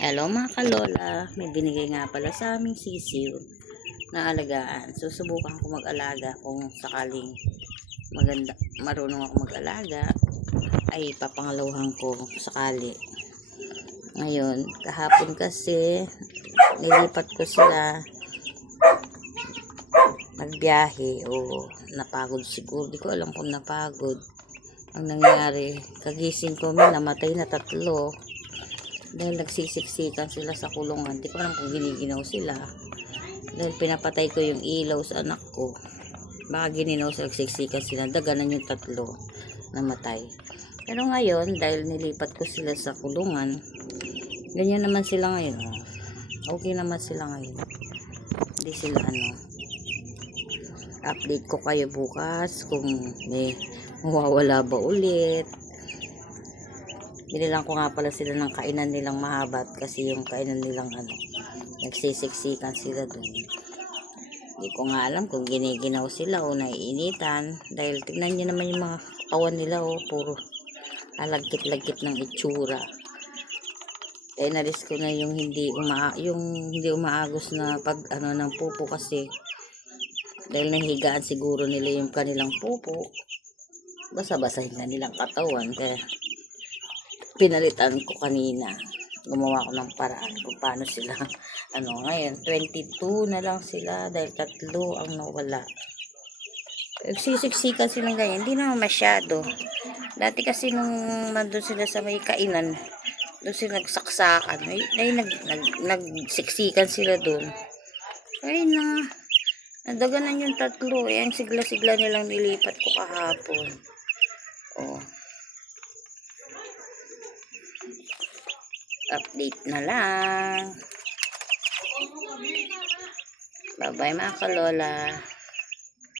Hello mga kalola, may binigay nga pala sa aming sisiw na alagaan. Susubukan ko mag-alaga kung sakaling marunong ako mag-alaga ay papangalawhan ko sakali. Ngayon, kahapon kasi nilipat ko sila nagbiyahe o napagod siguro. Di ko alam kung napagod. Ang nangyari, kagising ko namatay na 3. Dahil nagsisiksikan sila sa kulungan. Di ko alam kung giniginaw sila. Dahil pinapatay ko yung ilaw sa anak ko. Baka gininaw sila, nagsiksikan sila. Daganan yung 3 namatay. Pero ngayon, dahil nilipat ko sila sa kulungan, ganyan naman sila ngayon. Okay naman sila ngayon. Hindi sila update ko kayo bukas kung may mawawala ba ulit. Binilang ko nga pala sila ng kainan nilang mahabat kasi yung kainan nilang nagsisiksikan sila dun. Hindi ko nga alam kung giniginaw sila o naiinitan dahil tignan nyo naman yung mga kawan nila puro alagkit-lagkit ng itsura. Kaya naris ko na yung hindi umaagos na pag ng pupo kasi dahil nahigaan siguro nila yung kanilang pupo, basa-basahin na nilang katawan kaya pinalitan ko kanina. Gumawa ko ng paraan kung paano sila ngayon 22 na lang sila dahil 3 ang nawala. Nagsisiksikan silang ganyan, hindi naman masyado. Dati kasi nung nandun sila sa may kainan, doon sila nagsaksakan, ay nagsiksikan sila doon. Ay nadaganan yung 3. Ang sigla-sigla nilang nilipat ko kahapon. Update na lang. Bye bye mga kalola.